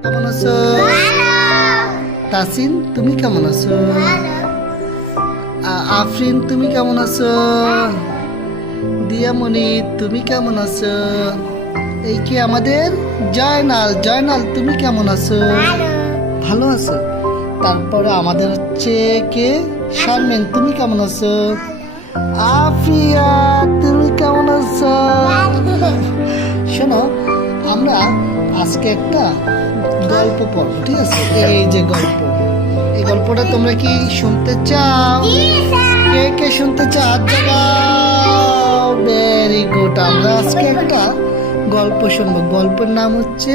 কেমন আছো? তাসিন তুমি কেমন আছো? আফরিন তুমি কেমন আছো? দিয়ামণি তুমি কেমন আছো? এই কি আমাদের জয়নাল, জয়নাল তুমি কেমন আছো? ভালো আছো? তারপরে আমাদের হচ্ছে কে শারমিন তুমি কেমন আছো? আফিয়া তুমি কেমন আছো? শোনো, আমরা আজকে একটা গল্প পড়বো, ঠিক আছে? এই যে গল্প, এই গল্পটা তোমরা কি শুনতে চাও? কে কে শুনতে চাও? জাগাও। Very good. আমরা আজকে একটা গল্প শুনবো। গল্পের নাম হচ্ছে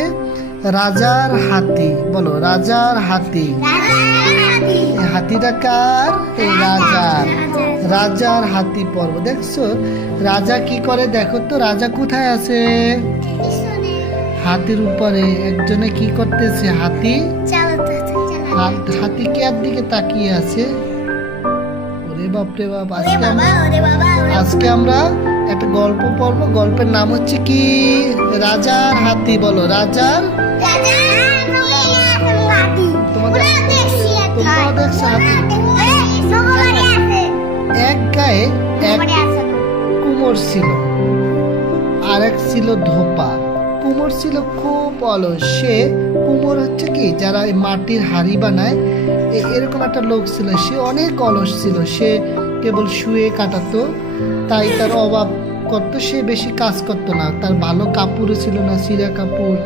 রাজার হাতি। বলো, রাজার হাতি। এই হাতিটা কার? এই রাজার। রাজার হাতি পর্ব। দেখছো রাজা কি করে? দেখো তো রাজা কোথায় আছে? হাতির উপরে একজনে কি করতেছে? হাতি কার দিকে তাকিয়ে আছে। ওরে বাপ রে বাপ। আজকে আমরা একটা গল্প পড়বো। গল্পের নাম হচ্ছে কি? রাজার হাতি। বলো, রাজার। তোমরা দেখছো হাতি? এক গায়ে এক কুমোর ছিল, আর এক ছিল ধোপা। কুমোর ছিল খুব অলস। সে কুমোর হচ্ছে কি, যারা মাটির হাড়ি বানায়, এরকম একটা লোক ছিল। সে অনেক অলস ছিল। সে কেবল শুয়ে কাটাতো, তাই তার অভাব করতো। সে বেশি কাজ করতো না। তার ভালো কাপড়ও ছিল না, সিরা কাপড়।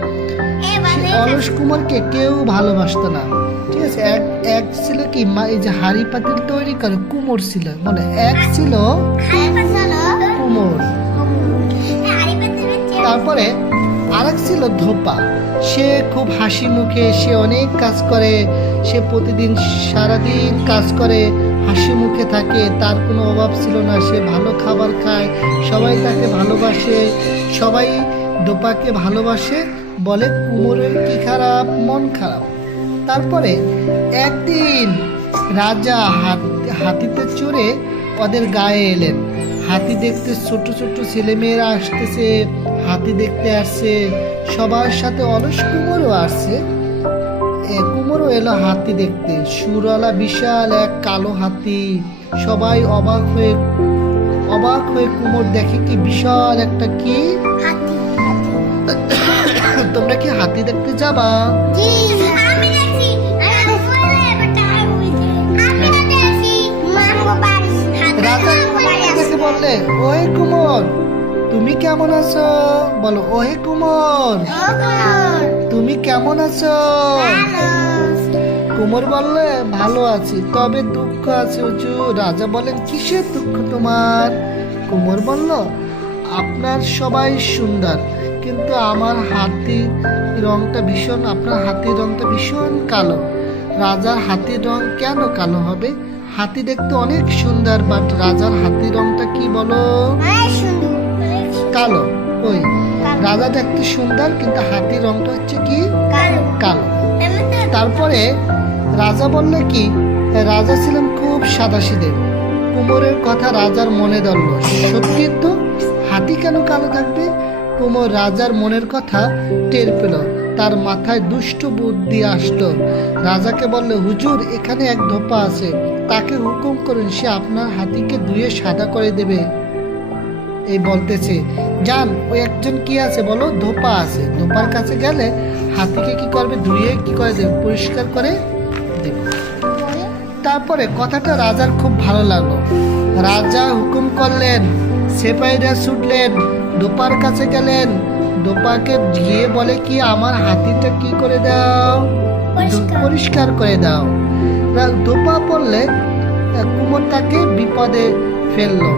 সে অলস কুমোরকে কেউ ভালোবাসতো না, ঠিক আছে? এক ছিল কি, এই যে হাড়ি পাতিল তৈরি করে কুমোর ছিল। মানে এক ছিল কুমোর। তারপরে আরেক ছিল ধোপা। সে খুব হাসি মুখে, সে অনেক কাজ করে। সে প্রতিদিন সারাদিন কাজ করে, হাসি মুখে থাকে। তার কোনো অভাব ছিল না। সে ভালো খাবার খায়, সবাই তাকে ভালোবাসে। সবাই ধোপাকে ভালোবাসে, বলে কুমোরের কি খারাপ, মন খারাপ। তারপরে একদিন রাজা হাতিতে চড়ে ওদের গায়ে এলেন। হাতি দেখতে ছোট ছোট ছেলেমেয়েরা আসতেছে, হাতি দেখতে আসছে। সবার সাথে অলস কুমোরও আসছে। কুমোরও এলো হাতি দেখতে। সুরওয়ালা বিশাল এক কালো হাতি। সবাই অবাক হয়ে কুমোর দেখে কি বিশাল একটা কি। তোমরা কি হাতি দেখতে যাবা? বললে, ওহে কুমোর তুমি কেমন আছো? বলো, ওহে কুমোর তুমি কেমন আছো? কুমোর বললে, ভালো আছি, তবে দুঃখ আছে হুজুর। রাজা বলেন, কিসের দুঃখ তোমার? কুমোর বলল, আপনার সবাই সুন্দর, কিন্তু আমার হাতির রংটা ভীষণ কালো। রাজার হাতির রং কেন কালো হবে? হাতি দেখতে অনেক সুন্দর, বাট রাজার হাতির রংটা কি বলো? কালো। ওই রাজা দেখতে সুন্দর, কিন্তু হাতির রংটা হচ্ছে কি? কালো। তারপরে রাজা বললে কি, রাজা ছিলেন খুব সাদাসিধে। কুমোরের কথা রাজার মনে ধরল। সত্যি তো, হাতি কেন কালো থাকবে? কুমোর রাজার মনের কথা টের পেল। তার মাথায় দুষ্ট বুদ্ধি আসলো। রাজাকে বললে, হুজুর এখানে এক ধোপা আছে, তাকে হুকুম করুন, সে আপনার হাতিকে ধুয়ে সাদা করে দেবে। এই বলতেছে, যান, ওই একজন কি আছে বলো? ধোপা আছে। ধোপার কাছে গেলে হাতিকে কি করবে? ধুয়ে কি করে দেবে? পরিষ্কার করে দেবে। তারপরে কথাটা রাজার খুব ভালো লাগলো। রাজা হুকুম করলেন, সেপাইরা ছুটলেন, ধোপার কাছে গেলেন। ধোপাকে গিয়ে বলে কি, আমার হাতিটা কি করে দাও? পরিষ্কার করে দাও। ধোপা বললে, কুমোর তাকে বিপদে ফেললো।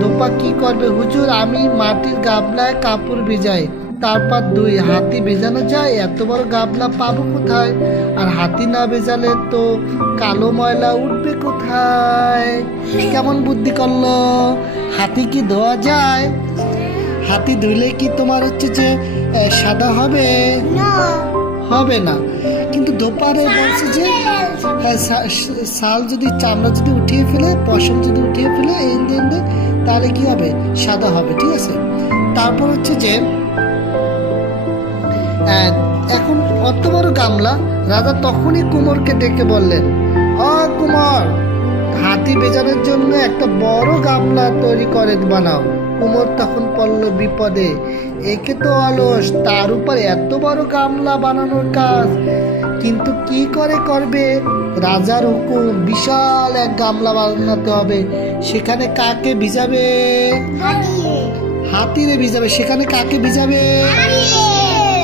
ধোপা কি করবে? হুজুর আমি মাটির গাবলায় কাপড় ভিজাই, তারপর দুই হাতি ভেজানো যায়, এত বড় গাবলা পাবো কোথায়? আর হাতি না ভেজালে তো কালো ময়লা উঠবে কোথায়? কেমন বুদ্ধি করলো! হাতি কি ধোয়া যায়? হাতি ধুইলে কি তোমার হচ্ছে যে সাদা হবে? হবে না। কিন্তু ধোপারে বলছে যে শাল যদি, চামড়া যদি উঠিয়ে ফেলে, পশম যদি উঠিয়ে ফেলে, তাহলে কি হবে? সাদা হবে, ঠিক আছে? তারপর হচ্ছে যে এখন অত বড় গামলা। রাজা তখনই কুমোরকে ডেকে বললেন, ও কুমোর, হাতি বেচানোর জন্য একটা বড় গামলা তৈরি করে বানাও। কুমোর তখন পড়ল বিপদে, একে তো অলস, তার উপর এত বড় গামলা বানানোর কাজ, কিন্তু কি করে করবে? রাজার হুকুম, বিশাল এক গামলা বানাতে হবে। সেখানে কাকে ভিজাবে? হাতিরে ভিজাবে। সেখানে কাকে ভিজাবে?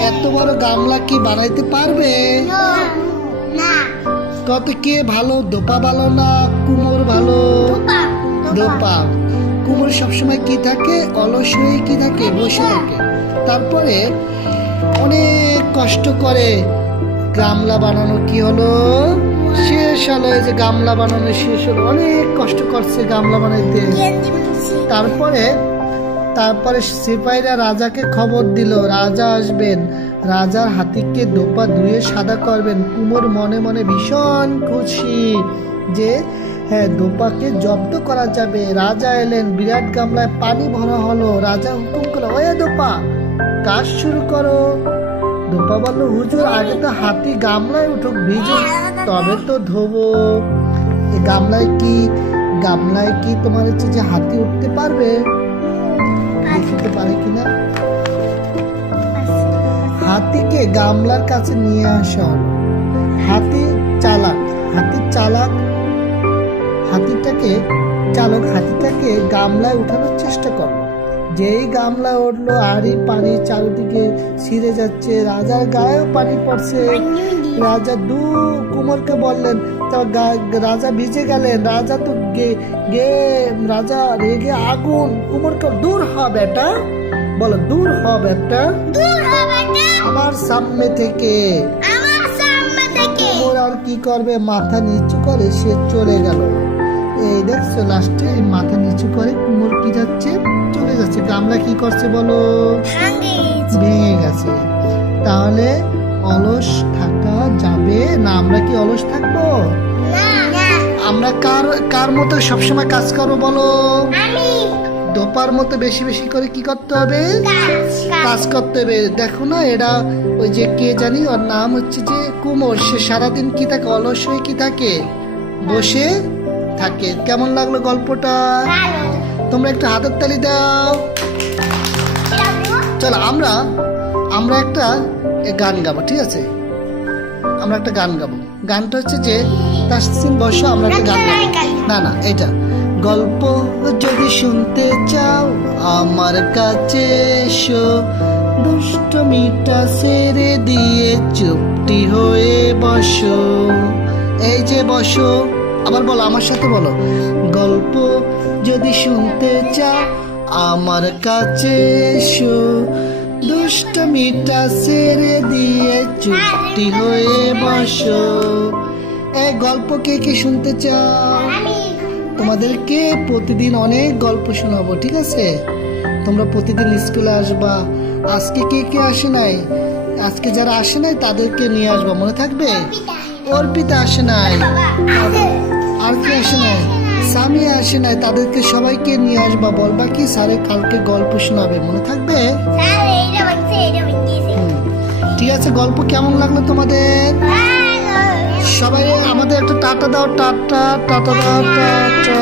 এত বড় গামলা কি বানাইতে পারবে? কত কে ভালো, দোপা ভালো না কুমোর ভালো? দোপা। কুমোর সবসময় কি থাকে? অলস হয়ে কি থাকে? বসে থাকে। তারপরে অনেক কষ্ট করে গামলা বানানো কি হলো? শেষ হলো। এই যে গামলা বানানো শেষ হলো। অনেক কষ্ট করছে গামলা বানাইতে। তারপরে সিপাহীরা রাজাকে খবর দিল, রাজা আসবেন, রাজার হাতিকে দোপা ধুয়ে সাদা করবেন। কুমোর মনে মনে ভীষণ খুশি যে হ্যাঁ, দোপাকে জব্দ করা যাবে। রাজা এলেন, বিরাট গামলায় পানি ভরা হলো। রাজা হুকুম করলো, ওয়ে দোপা, কাজ শুরু করো। দোপা বলল, হুজুর, আগে তো হাতি গামলায় উঠুক, ভিজুক, তবে তো ধোবো। এই গামলায় কি তোমার হচ্ছে যে হাতি উঠতে পারবে? দেখতে পারে কিনা? হাতিকে গামলার কাছে নিয়ে আসা হলো। হাতিটাকে গামলায় উঠানোর চেষ্টা করলো। যেই গামলা উঠলো, আরই পানি চারিদিকে ছিঁড়ে যাচ্ছে, রাজার গায়েও পানি পড়ছে। রাজা কুমোরকে বললেন, রাজা ভিজে গেলেন। রাজা তো রাজা রেগে আগুন। কুমোরকে, দূর হ বেটা, বলো, দূর হ বেটা আমার সামনে থেকে। কুমোর আর কি করবে? মাথা নিচু করে সে চলে গেল। এই দেখছো, লাস্টে মাথা নিচু করে কুমোর কি যাচ্ছে? চলে যাচ্ছে। গামলা কি করছে বলো? ভেঙে গেছে। তাহলে অলস থাকা যাবে না। আমরা কি অলস থাকবো? আমরা কার মতো সবসময় কাজ করবো বলো? দোপার মতো বেশি বেশি করে কি করতে হবে? কাজ করতে হবে। দেখো না, এরা ওই যে কে জানি, ওর নাম হচ্ছে যে কুমোর, সে সারাদিন কি থাকে? অলস হয়ে কি থাকে? বসে থাকে। কেমন লাগলো গল্পটা? তোমরা একটু হাতের তালি দাও। চলো আমরা একটা গান গাবো, ঠিক আছে? আমরা একটা গান গাবো। গানটা হচ্ছে যে, তাসনিম বসো, আমরা একটা গান গাবো। না, এটা গল্প যদি শুনতে চাও আমার কাছে এসো, দুষ্টমিটা ছেড়ে দিয়ে চুপটি হয়ে বসো। এই যে বসো, আবার বলো, আমার সাথে বলো, গল্প যদি শুনতে চাও আমার কাছে এসো, দুষ্টমিটা ছেড়ে দিয়ে চুপটি হয়ে বসো। এই গল্প কে কে শুনতে চাও? তোমাদেরকে প্রতিদিন অনেক গল্প শোনাবো, ঠিক আছে? তোমরা প্রতিদিন স্কুলে আসবা। আজকে কে কে আসে নাই? আজকে যারা আসে নাই তাদেরকে নিয়ে আসবা, মনে থাকবে? অর্পিতা আসে নাই, আর কি আসে নাই? সামিয়া আসে নাই, তাদেরকে সবাইকে নিয়ে আসবা। বলবা কি, স্যারে কালকে গল্প শোনাবে, মনে থাকবে? ঠিক আছে। গল্প কেমন লাগলো তোমাদের? সবাই আমাদের একটা টাটা দাও, টাটা দাও, টাটা।